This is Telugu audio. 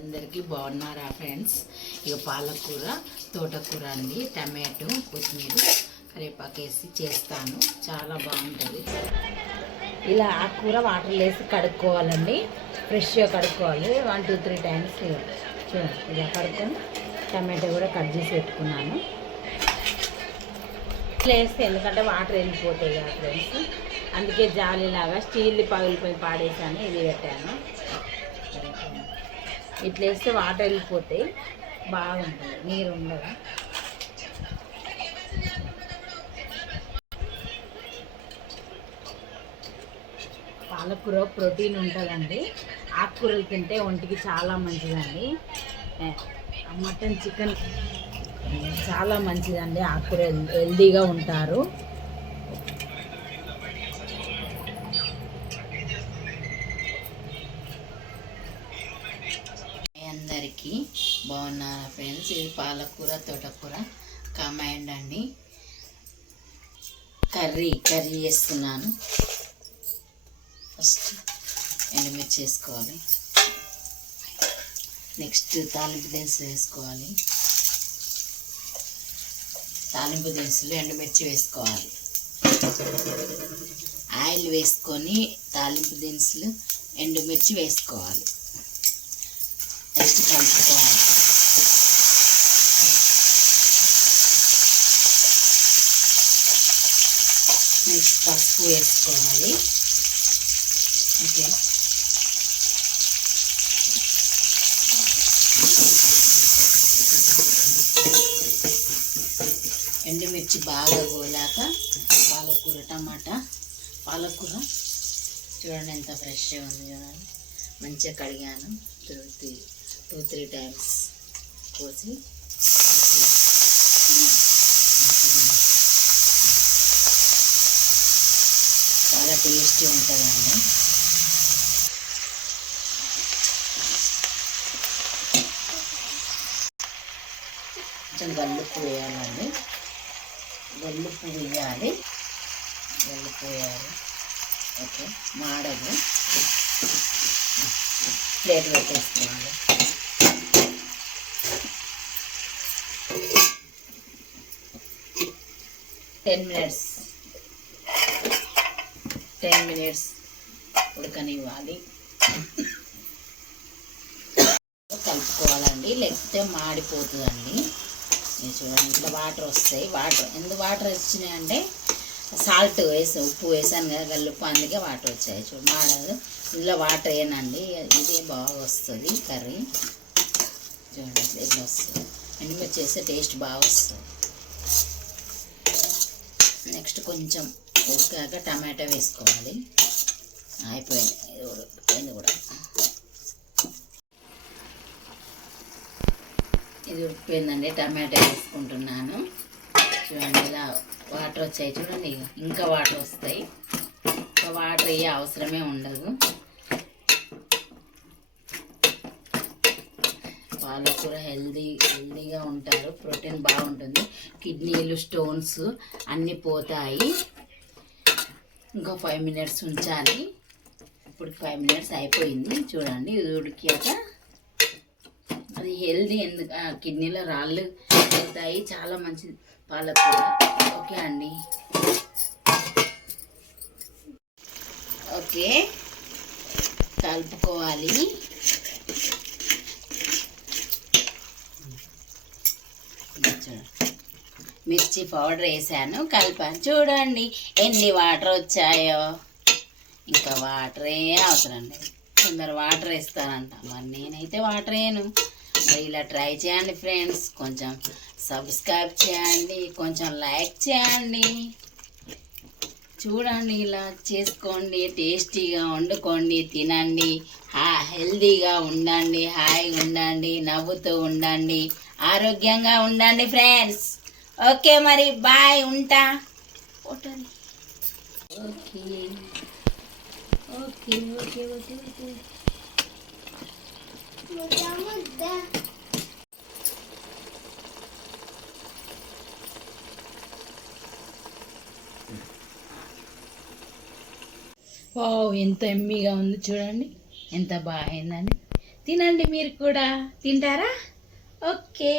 అందరికీ బాగున్నారా ఫ్రెండ్స్? ఇక పాలకూర, తోటకూర అండి, టమాటో, కొత్తిమీర, కరివేపాకు వేసి చేస్తాను. చాలా బాగుంటుంది. ఇలా ఆకుకూర వాటర్ వేసి కడుక్కోవాలండి. ఫ్రెష్గా కడుక్కోవాలి. 1 2 3 టైమ్స్ చూడండి. ఇలా కడుక్కొని టమాటో కూడా కట్ చేసి పెట్టుకున్నాను. ఇట్లా వేస్తే ఎందుకంటే వాటర్ వెళ్ళిపోతాయి కదా ఫ్రెండ్స్, అందుకే జాలీలాగా స్టీల్ పగిలిపోయి పాడేసాను. ఇది పెట్టాను. ఇట్లా వేస్తే వాటర్ వెళ్ళిపోతాయి, బాగుంటుంది, నీరు ఉండదు. పాలకూర ప్రోటీన్ ఉంటుందండి. ఆకుకూరలు తింటే ఒంటికి చాలా మంచిదండి. మటన్, చికెన్ చాలా మంచిదండి. ఆకుకూర హెల్దీగా ఉంటారు. అందరికీ బాగున్నారా ఫ్రెండ్స్? ఇది పాలకూర, తోటకూర కాంబైండ్ అండి. కర్రీ చేస్తున్నాను. ఫస్ట్ ఎండుమిర్చి వేసుకోవాలి. నెక్స్ట్ తాలింపు దినుసులు వేసుకోవాలి. తాలింపు దినుసులు ఎండుమిర్చి వేసుకోవాలి. ఆయిల్ వేసుకొని తాలింపు దినుసులు ఎండుమిర్చి వేసుకోవాలి. నెక్స్ట్ కలుపుకోవాలి. నెక్స్ట్ పసుపు వేసుకోవాలి. ఓకే, ఎండుమిర్చి బాగా గోలాక పాలకూర, టమాటా, పాలకూర చూడండి ఎంత ఫ్రెష్గా ఉంది. చూడండి, మంచిగా కడిగాను. 2 3 టైమ్స్ కోసి చాలా టేస్టీ ఉంటుందండి. కొంచెం గల్లుప్పు వేయాలండి. గల్లుప్పు వేయాలి. ఓకే, మాడదు. ప్లేట్ పెట్టేసుకోవాలి. టెన్ మినిట్స్ ఉడకనివ్వాలి. కలుపుకోవాలండి, లేకపోతే మాడిపోతుందండి. చూడండి, ఇట్లా వాటర్ వస్తాయి. ఎందుకు వాటర్ వచ్చినాయంటే సాల్ట్ ఉప్పు వేసాను కదా, గల్లుప్పు, అందుకే వాటర్ వచ్చాయి. మాడదు. ఇందులో వాటర్ వేయనండి, ఇది బాగా వస్తుంది కర్రీ. చూడండి ఇట్లా వస్తుంది. ఎండుమిర్చి చేస్తే టేస్ట్ బాగా వస్తుంది. నెక్స్ట్ కొంచెం ఉడికాక టమాటా వేసుకోవాలి. అయిపోయింది, ఇది కూడా. ఇది ఉడిపోయిందండి. టమాటా వేసుకుంటున్నాను. చూడండి, ఇలా వాటర్ వచ్చాయి. చూడండి, ఇంకా వాటర్ వస్తాయి. వాటర్ వేయ అవసరమే ఉండదు. పాలకూర హెల్దీగా ఉంటారు. ప్రోటీన్ బాగుంటుంది. కిడ్నీలు, స్టోన్స్ అన్నీ పోతాయి. ఇంకా 5 మినిట్స్ ఉంచాలి. ఇప్పుడు 5 మినిట్స్ అయిపోయింది. చూడండి, ఇది ఉడికాక అది హెల్దీ. ఎందుకు కిడ్నీలో రాళ్ళు పోతాయి, చాలా మంచిది పాలకూర. ఓకే అండి. ఓకే, కలుపుకోవాలి. మిర్చి పౌడర్ వేసాను, కలిపాను. చూడండి ఎన్ని వాటర్ వచ్చాయో. ఇంకా వాటర్ అవసరం లేదు. కొందరు వాటర్ వేస్తారంట, మరి నేనైతే వాటర్ వేయను. మరి ఇలా ట్రై చేయండి ఫ్రెండ్స్. కొంచెం సబ్స్క్రైబ్ చేయండి, కొంచెం లైక్ చేయండి. చూడండి, ఇలా చేసుకోండి. టేస్టీగా వండుకోండి, తినండి. హెల్దీగా ఉండండి, హాయిగా ఉండండి, నవ్వుతూ ఉండండి, ఆరోగ్యంగా ఉండండి ఫ్రెండ్స్. ఓకే, మరి బాయ్, ఉంటా. Okay okay okay okay okay wow, ఎంత ఎమ్మీగా ఉంది. చూడండి ఎంత బాగుందని. తినండి మీరు కూడా. తింటారా? ఓకే.